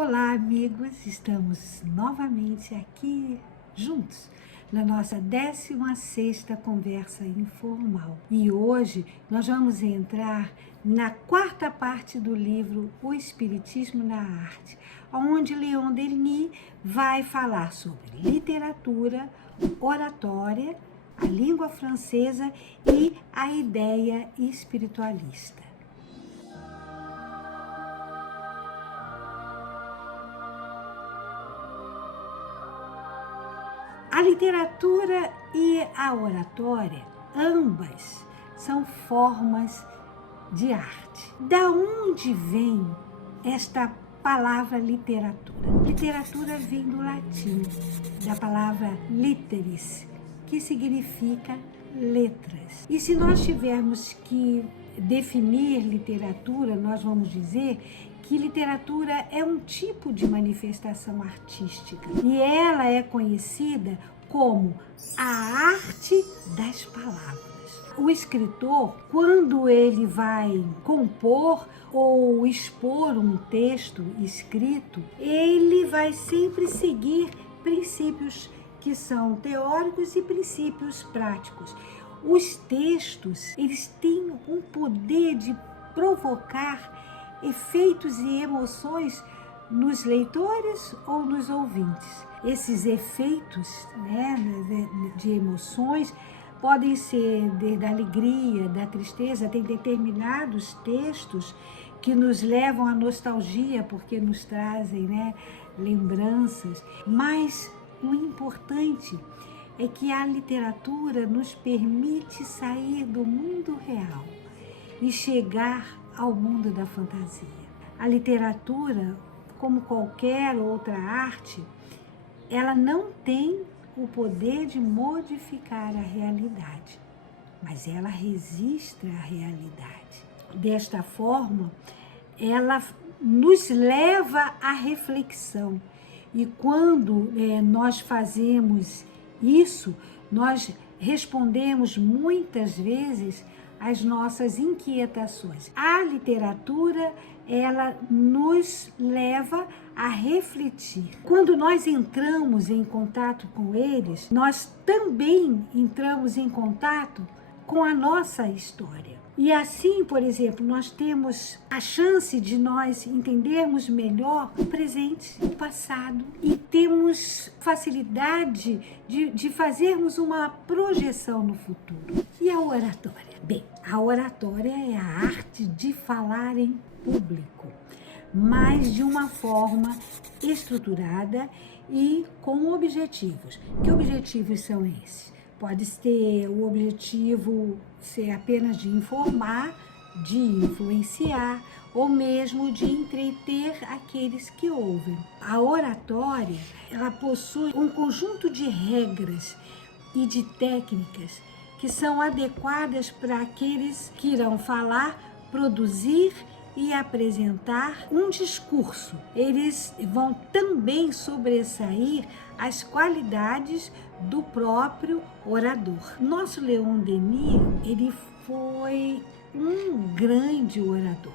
Olá, amigos! Estamos novamente aqui juntos na nossa 16ª conversa informal. E hoje nós vamos entrar na 4ª parte do livro O Espiritismo na Arte, onde Leon Denis vai falar sobre literatura, oratória, a língua francesa e a ideia espiritualista. A literatura e a oratória, ambas são formas de arte. Da onde vem esta palavra literatura? Literatura vem do latim, da palavra literis, que significa letras. E se nós tivermos que definir literatura, nós vamos dizer que literatura é um tipo de manifestação artística e ela é conhecida como a arte das palavras. O escritor, quando ele vai compor ou expor um texto escrito, ele vai sempre seguir princípios que são teóricos e princípios práticos. Os textos, eles têm um poder de provocar efeitos e emoções nos leitores ou nos ouvintes. Esses efeitos, de emoções podem ser da alegria, da tristeza. Tem determinados textos que nos levam à nostalgia porque nos trazem, lembranças. Mas o importante é que a literatura nos permite sair do mundo real e chegar ao mundo da fantasia. A literatura, como qualquer outra arte, ela não tem o poder de modificar a realidade, mas ela registra a realidade. Desta forma, ela nos leva à reflexão. E quando nós fazemos isso, nós respondemos muitas vezes as nossas inquietações. A literatura, ela nos leva a refletir. Quando nós entramos em contato com eles, nós também entramos em contato com a nossa história. E assim, por exemplo, nós temos a chance de nós entendermos melhor o presente, o passado, e temos facilidade de fazermos uma projeção no futuro. E a oratória? Bem, a oratória é a arte de falar em público, mas de uma forma estruturada e com objetivos. Que objetivos são esses? Pode ter o objetivo ser apenas de informar, de influenciar ou mesmo de entreter aqueles que ouvem. A oratória, ela possui um conjunto de regras e de técnicas que são adequadas para aqueles que irão falar, produzir e apresentar um discurso. Eles vão também sobressair as qualidades do próprio orador. Nosso Leon Denis, ele foi um grande orador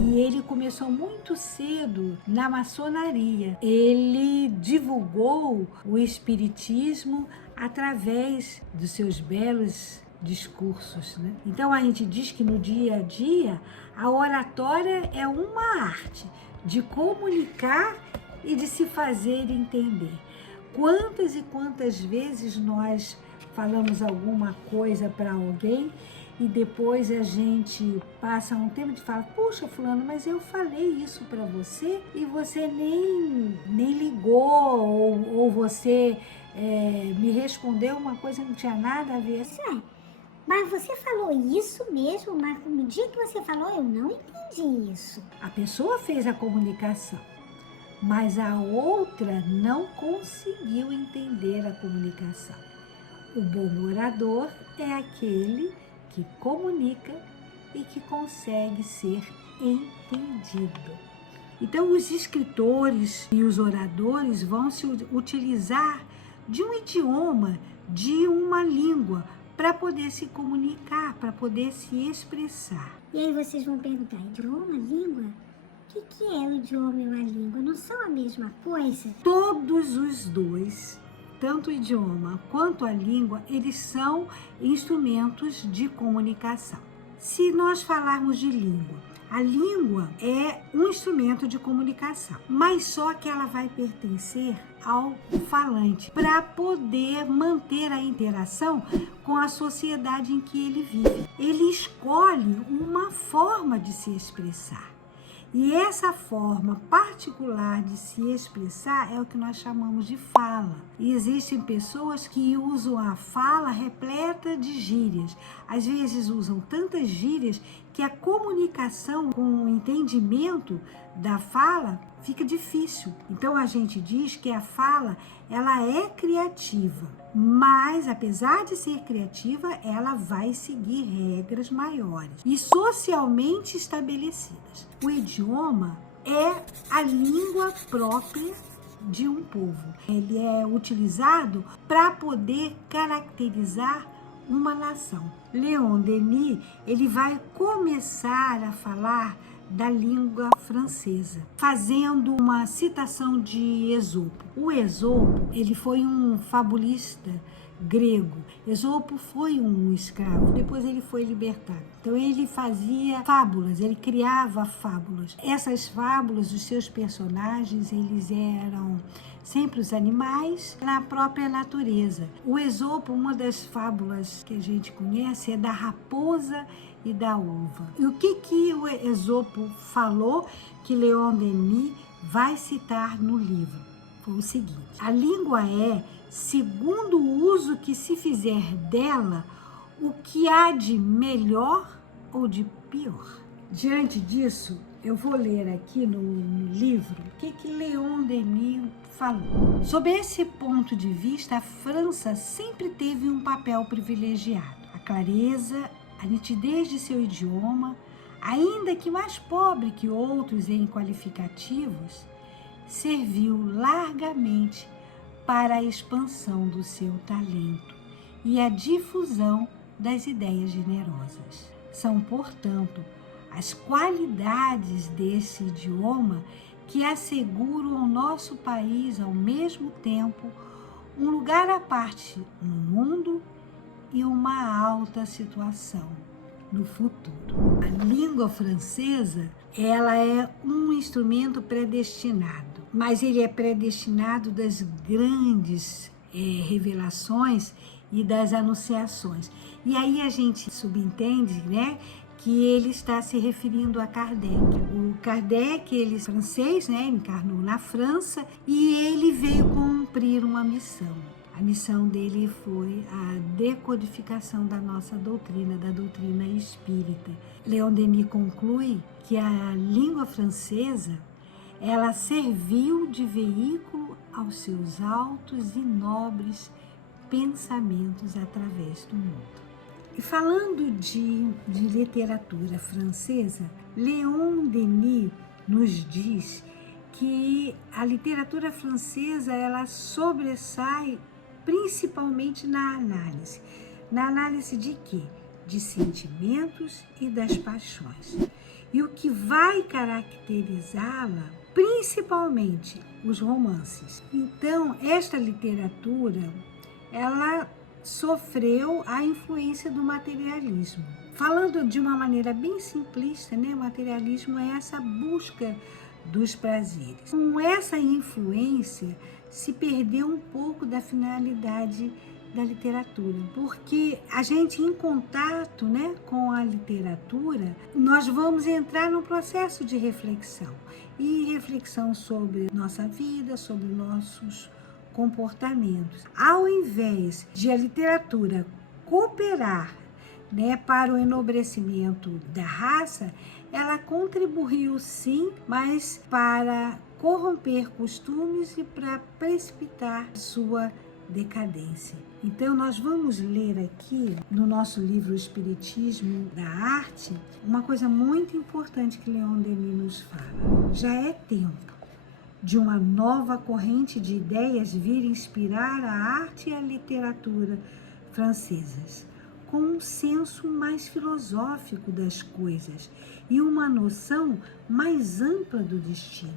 e ele começou muito cedo na maçonaria. Ele divulgou o espiritismo através dos seus belos discursos, Então a gente diz que no dia a dia a oratória é uma arte de comunicar e de se fazer entender. Quantas e quantas vezes nós falamos alguma coisa para alguém e depois a gente passa um tempo e fala: puxa, fulano, mas eu falei isso para você e você nem ligou, ou você me respondeu uma coisa que não tinha nada a ver. Mas você falou isso mesmo, mas no dia que você falou eu não entendi isso. A pessoa fez a comunicação, mas a outra não conseguiu entender a comunicação. O bom orador é aquele que comunica e que consegue ser entendido. Então, os escritores e os oradores vão se utilizar de um idioma, de uma língua, para poder se comunicar, para poder se expressar. E aí vocês vão perguntar: idioma, língua? que é o idioma e a língua? Não são a mesma coisa? Todos os dois, tanto o idioma quanto a língua, eles são instrumentos de comunicação. Se nós falarmos de língua, a língua é um instrumento de comunicação, mas só que ela vai pertencer ao falante para poder manter a interação com a sociedade em que ele vive. Ele escolhe uma forma de se expressar. E essa forma particular de se expressar é o que nós chamamos de fala. E existem pessoas que usam a fala repleta de gírias. Às vezes usam tantas gírias que a comunicação com o entendimento da fala fica difícil. Então a gente diz que a fala, ela é criativa, mas apesar de ser criativa, ela vai seguir regras maiores e socialmente estabelecidas. O idioma é a língua própria de um povo. Ele é utilizado para poder caracterizar uma nação. Leon Denis, ele vai começar a falar da língua francesa, fazendo uma citação de Esopo. O Esopo, ele foi um fabulista grego. Esopo foi um escravo, depois ele foi libertado. Então ele fazia fábulas, ele criava fábulas. Essas fábulas, os seus personagens, eles eram sempre os animais na própria natureza. O Esopo, uma das fábulas que a gente conhece é da raposa e da uva. E o que o Esopo falou que Leon Denis vai citar no livro? Foi o seguinte: a língua é, segundo o uso que se fizer dela, o que há de melhor ou de pior. Diante disso, eu vou ler aqui no livro o que Leon Denis falou. Sob esse ponto de vista, a França sempre teve um papel privilegiado. A clareza, a nitidez de seu idioma, ainda que mais pobre que outros em qualificativos, serviu largamente para a expansão do seu talento e a difusão das ideias generosas. São, portanto, as qualidades desse idioma que asseguram ao nosso país, ao mesmo tempo, um lugar à parte no mundo e uma alta situação no futuro. A língua francesa, ela é um instrumento predestinado, mas ele é predestinado das grandes revelações e das anunciações. E aí a gente subentende, né, que ele está se referindo a Kardec. O Kardec, ele é francês, né, encarnou na França e ele veio cumprir uma missão. A missão dele foi a decodificação da nossa doutrina, da doutrina espírita. Leon Denis conclui que a língua francesa, ela serviu de veículo aos seus altos e nobres pensamentos através do mundo. E falando de literatura francesa, Leon Denis nos diz que a literatura francesa, ela sobressai principalmente na análise. Na análise de quê? De sentimentos e das paixões. E o que vai caracterizá-la, principalmente os romances. Então, esta literatura, ela sofreu a influência do materialismo. Falando de uma maneira bem simplista, né? O materialismo é essa busca dos prazeres. Com essa influência, se perdeu um pouco da finalidade da literatura, porque a gente, em contato, né, com a literatura, nós vamos entrar num processo de reflexão, e reflexão sobre nossa vida, sobre nossos comportamentos. Ao invés de a literatura cooperar, né, para o enobrecimento da raça, ela contribuiu sim, mas para corromper costumes e para precipitar sua decadência. Então, nós vamos ler aqui no nosso livro Espiritismo da Arte uma coisa muito importante que Leon Denis nos fala. Já é tempo de uma nova corrente de ideias vir inspirar a arte e a literatura francesas, com um senso mais filosófico das coisas e uma noção mais ampla do destino.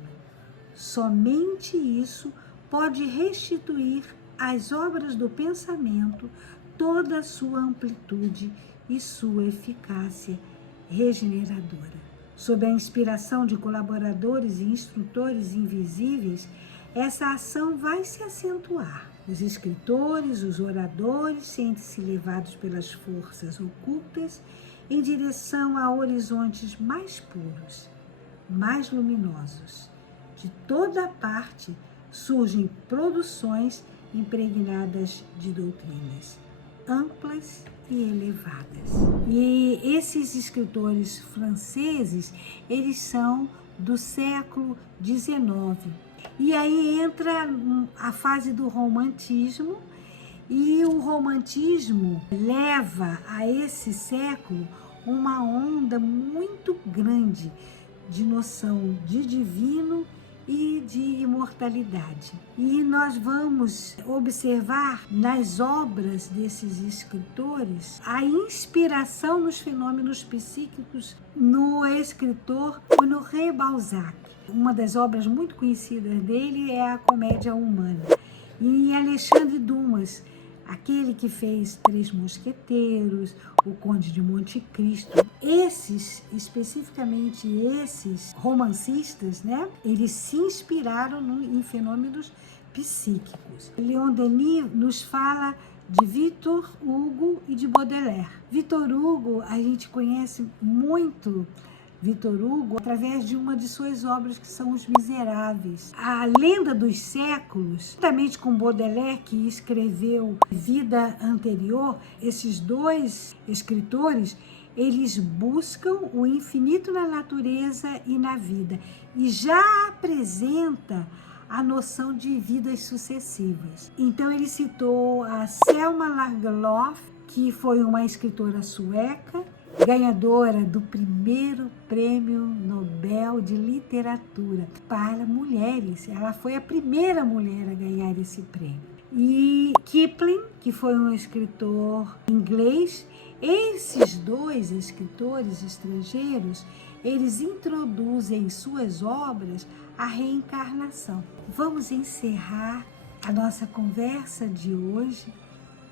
Somente isso pode restituir às obras do pensamento toda a sua amplitude e sua eficácia regeneradora. Sob a inspiração de colaboradores e instrutores invisíveis, essa ação vai se acentuar. Os escritores, os oradores sentem-se levados pelas forças ocultas em direção a horizontes mais puros, mais luminosos. De toda parte surgem produções impregnadas de doutrinas amplas e elevadas. E esses escritores franceses, eles são do século XIX. E aí entra a fase do romantismo, e o romantismo leva a esse século uma onda muito grande de noção de divino e de imortalidade. E nós vamos observar nas obras desses escritores a inspiração nos fenômenos psíquicos no escritor Honoré Balzac. Uma das obras muito conhecidas dele é a Comédia Humana. E Alexandre Dumas, aquele que fez Três Mosqueteiros, o Conde de Monte Cristo, especificamente esses romancistas, né, eles se inspiraram em fenômenos psíquicos. Leon Denis nos fala de Victor Hugo e de Baudelaire. Victor Hugo, a gente conhece muito Victor Hugo através de uma de suas obras, que são Os Miseráveis. A Lenda dos Séculos, juntamente com Baudelaire, que escreveu Vida Anterior, esses dois escritores, eles buscam o infinito na natureza e na vida, e já apresenta a noção de vidas sucessivas. Então ele citou a Selma Lagerlöf, que foi uma escritora sueca, ganhadora do primeiro prêmio Nobel de Literatura para mulheres. Ela foi a primeira mulher a ganhar esse prêmio. E Kipling, que foi um escritor inglês. Esses dois escritores estrangeiros, eles introduzem em suas obras a reencarnação. Vamos encerrar a nossa conversa de hoje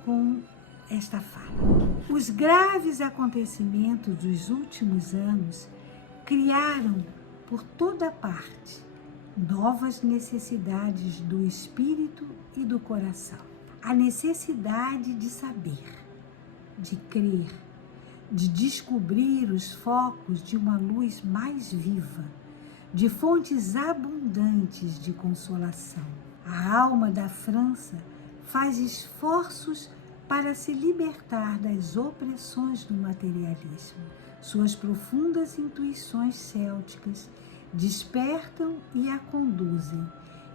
com esta fala. Os graves acontecimentos dos últimos anos criaram por toda parte novas necessidades do espírito e do coração. A necessidade de saber, de crer, de descobrir os focos de uma luz mais viva, de fontes abundantes de consolação. A alma da França faz esforços para se libertar das opressões do materialismo. Suas profundas intuições célticas despertam e a conduzem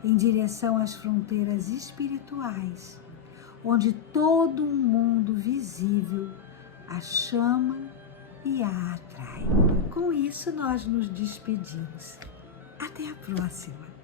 em direção às fronteiras espirituais, onde todo um mundo visível a chama e a atrai. Com isso, nós nos despedimos. Até a próxima!